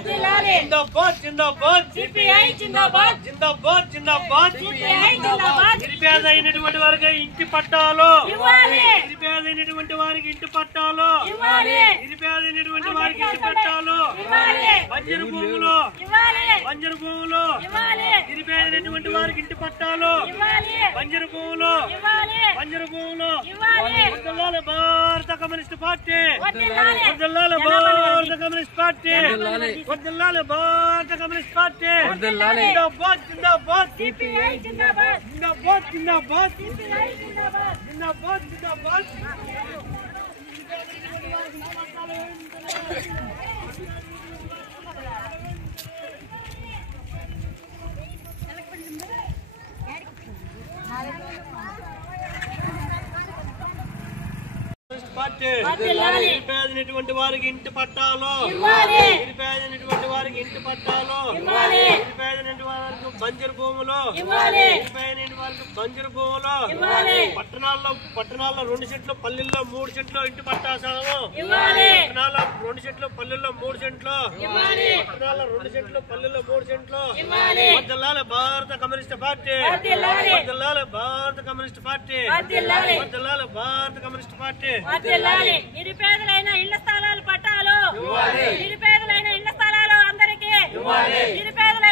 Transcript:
జిందాబాద్ జిందాబాద్ CPI జిందాబాద్ జిందాబాద్ జిందాబాద్ CPI జిందాబాద్ నిరుపేదైనటువంటి వారికి ఇంటి పట్టాలు ఇవ్వాలి నిరుపేదైనటువంటి వారికి ఇంటి పట్టాలు ఇవ్వాలి నిరుపేదైనటువంటి వారికి ఇంటి పట్టాలు ఇవ్వాలి బంజరు భూములు ఇవ్వాలి నిరుపేదైనటువంటి వారికి ఇంటి పట్టాలు ఇవ్వాలి బంజరు భూములు వర్ధిల్లాలి భారత కమ్యూనిస్ట్ పార్టీ వర్ధిల్లాలి భారత కమ్యూనిస్ట్ పార్టీ వర్ధిల్లాలి భారత కమ్యూనిస్ట్ పార్టీ జిందాబాద్ జిందాబాద్ సిపిఐ జిందాబాద్ జిందాబాద్ జిందాబాద్ సిపిఐ జిందాబాద్ జిందాబాద్ జిందాబాద్ నిరుపేదైనటువంటి వారికి ఇంటి పట్టాలు నిరుపేదైనటువంటి వారికి ఇంటి పట్టాలు నిరుపేదైనటువంటి వారికి బంజరు భూములు నిరుపేదైన వారికి బంజరు భూములు పట్టణాల్లో 2 సెంట్లు పల్లెల్లో 3 సెంట్లు ఇంటి పట్టా సాగు పట్టణాల్లో 2 సెంట్లు పల్లెల్లో 3 సెంట్లు పట్టణాల్లో 2 సెంట్లు పల్లెల్లో 3 సెంట్లు వర్ధిల్లాలి భారత కమ్యూనిస్ట్ పార్టీ వర్ధిల్లాలి భారత కమ్యూనిస్ట్ పార్టీ వర్ధిల్లాలి భారత కమ్యూనిస్ట్ పార్టీ నిరుపేదలైన ఇళ్ల స్థలాలు పట్టాలు నిరుపేదలైన ఇళ్ల స్థలాలు అందరికీ నిరుపేదల